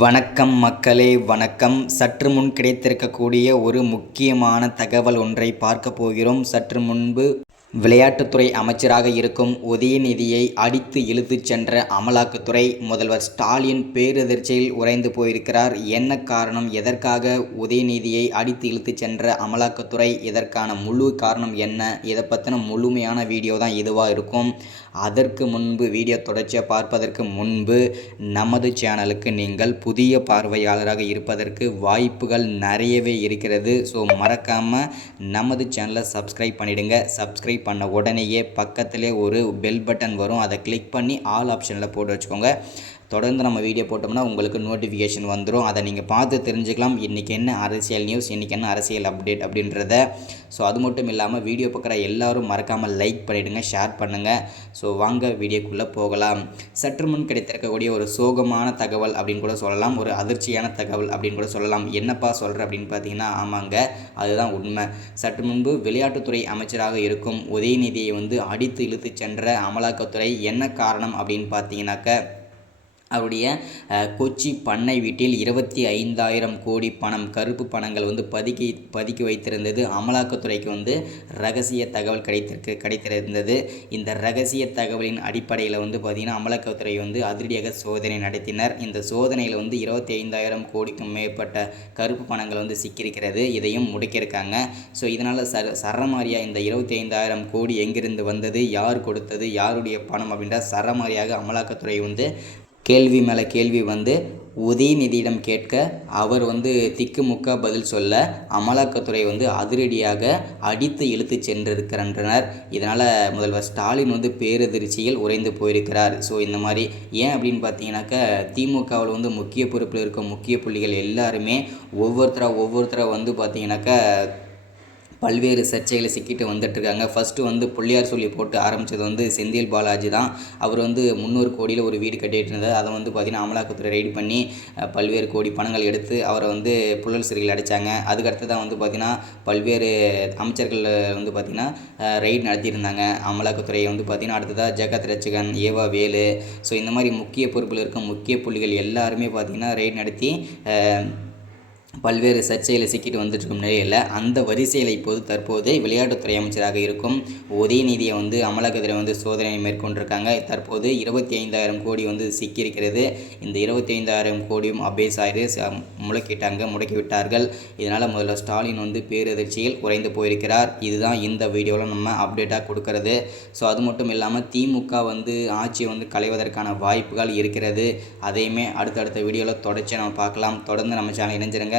வணக்கம் மக்களே வணக்கம். சற்று முன் கிடைத்திருக்கக்கூடிய ஒரு முக்கியமான தகவல் ஒன்றை பார்க்க போகிறோம். சற்று முன்பு விளையாட்டுத்துறை அமைச்சராக இருக்கும் உதயநிதியை அடித்து இழுத்துச் சென்ற அமலாக்கத்துறை முதல்வர் ஸ்டாலின் பேரதிர்ச்சியில் உறைந்து போயிருக்கிறார். என்ன காரணம்? எதற்காக உதயநிதியை அடித்து இழுத்துச் சென்ற அமலாக்கத்துறை? இதற்கான முழு காரணம் என்ன? இதை பற்றின முழுமையான வீடியோ தான் இதுவாக இருக்கும். அதற்கு முன்பு வீடியோ தொடர்ச்சியாக பார்ப்பதற்கு முன்பு நமது சேனலுக்கு நீங்கள் புதிய பார்வையாளராக இருப்பதற்கு வாய்ப்புகள் நிறையவே இருக்கிறது. ஸோ மறக்காமல் நமது சேனலை சப்ஸ்கிரைப் பண்ணிடுங்க. சப்ஸ்கிரைப் பண்ண உடனேயே பக்கத்திலே ஒரு பெல் பட்டன் வரும். அதை கிளிக் பண்ணி ஆல் ஆப்ஷனில் போட்டு வச்சுக்கோங்க. தொடர்ந்து நம்ம வீடியோ போட்டோம்னா உங்களுக்கு நோட்டிஃபிகேஷன் வந்துடும் அதை நீங்கள் பார்த்து தெரிஞ்சுக்கலாம். இன்றைக்கி என்ன அரசியல் நியூஸ் இன்றைக்கி என்ன அரசியல் அப்டேட் அப்படின்றத. ஸோ அது மட்டும் இல்லாமல் வீடியோ பார்க்குற எல்லாரும் மறக்காமல் லைக் பண்ணிவிடுங்க ஷேர் பண்ணுங்கள் ஸோ வாங்க வீடியோக்குள்ளே போகலாம். சற்று முன் கிடைத்திருக்கக்கூடிய ஒரு சோகமான தகவல் அப்படின்னு கூட சொல்லலாம். ஒரு அதிர்ச்சியான தகவல் அப்படின்னு கூட சொல்லலாம். என்னப்பா சொல்கிற அப்படின்னு பார்த்தீங்கன்னா ஆமாங்க அதுதான் உண்மை. சற்று முன்பு விளையாட்டுத்துறை அமைச்சராக இருக்கும் உதயநிதியை வந்து அடித்து இழுத்து சென்ற அமலாக்கத்துறை என்ன காரணம் அப்படின்னு பார்த்தீங்கன்னாக்க அவருடைய கொச்சி பண்ணை வீட்டில் இருபத்தி ஐந்தாயிரம் கோடி பணம் கருப்பு பணங்கள் வந்து பதுக்கி பதுக்கி வைத்திருந்தது. அமலாக்கத்துறைக்கு வந்து ரகசிய தகவல் கிடைத்திருக்கு கிடைத்திருந்தது. இந்த ரகசிய தகவலின் அடிப்படையில் வந்து பார்த்திங்கன்னா அமலாக்கத்துறை வந்து அதிரடியாக சோதனை நடத்தினர். இந்த சோதனையில் வந்து இருபத்தி ஐந்தாயிரம் கோடிக்கும் மேற்பட்ட கருப்பு பணங்கள் வந்து சிக்கியிருக்கிறது. இதையும் முடக்கியிருக்காங்க. ஸோ இதனால் சர சரமாரியாக இந்த இருபத்தி ஐந்தாயிரம் கோடி எங்கிருந்து வந்தது? யார் கொடுத்தது? யாருடைய பணம் அப்படின்ற சரமாரியாக அமலாக்கத்துறை வந்து கேள்வி மேலே கேள்வி வந்து உதயநிதியிடம் கேட்க அவர் வந்து திக்குமுக்க பதில் சொல்ல அமலாக்கத்துறை வந்து அதிரடியாக அடித்து இழுத்து சென்றிருக்கின்றனர் இதனால் முதல்வர் ஸ்டாலின் வந்து பேரதிர்ச்சியில் உறைந்து போயிருக்கிறார். ஸோ இந்த மாதிரி ஏன் அப்படின்னு பார்த்தீங்கன்னாக்கா திமுகவில் வந்து முக்கிய பொறுப்பில் இருக்க முக்கிய புள்ளிகள் எல்லாருமே ஒவ்வொருத்தராக ஒவ்வொருத்தராக வந்து பார்த்தீங்கன்னாக்கா பல்வேறு சர்ச்சைகளை சிக்கிட்டு வந்துட்டுருக்காங்க. ஃபஸ்ட்டு வந்து பிள்ளையார் சொல்லி போட்டு ஆரம்பித்தது வந்து செந்தில் பாலாஜி தான். அவர் வந்து முந்நூறு கோடியில் ஒரு வீடு கட்டிகிட்டு இருந்தார் அதை வந்து பார்த்திங்கன்னா அமலாக்கத்துறை ரைடு பண்ணி பல்வேறு கோடி பணங்கள் எடுத்து அவரை வந்து புழல் சிறையில் அடைச்சாங்க. அதுக்கடுத்து தான் வந்து பார்த்திங்கன்னா பல்வேறு அமைச்சர்கள் வந்து பார்த்திங்கன்னா ரைடு நடத்தியிருந்தாங்க. அமலாக்கத்துறையை வந்து பார்த்திங்கன்னா அடுத்ததாக ஜெகத் ரச்சகன் ஏவா வேலு. ஸோ இந்த மாதிரி முக்கிய பொறுப்பில் இருக்க முக்கிய புள்ளிகள் எல்லாருமே பார்த்திங்கன்னா ரைடு நடத்தி பல்வேறு சர்ச்சையில் சிக்கிட்டு வந்துட்டுருக்கும் நிலையில் அந்த வரிசையில் இப்போது தற்போது விளையாட்டுத்துறை அமைச்சராக இருக்கும் உதயநிதியை வந்து அமலாக்கத்துறை வந்து சோதனை மேற்கொண்டிருக்காங்க. தற்போது இருபத்தி ஐந்தாயிரம் கோடி வந்து சிக்கியிருக்கிறது. இந்த இருபத்தி ஐந்தாயிரம் கோடியும் அபேஸ் ஆயிரு முடக்கிட்டாங்க முடக்கிவிட்டார்கள். இதனால் முதல்ல ஸ்டாலின் வந்து பேரதிர்ச்சியில் குறைந்து போயிருக்கிறார். இதுதான் இந்த வீடியோவில் நம்ம அப்டேட்டாக கொடுக்கறது. ஸோ அது மட்டும் இல்லாமல் திமுக வந்து ஆட்சியை வந்து களைவதற்கான வாய்ப்புகள் இருக்கிறது. அதையுமே அடுத்தடுத்த வீடியோவில் தொடர்ச்சி நம்ம பார்க்கலாம். தொடர்ந்து நம்ம சேனல் இணைஞ்சிருங்க.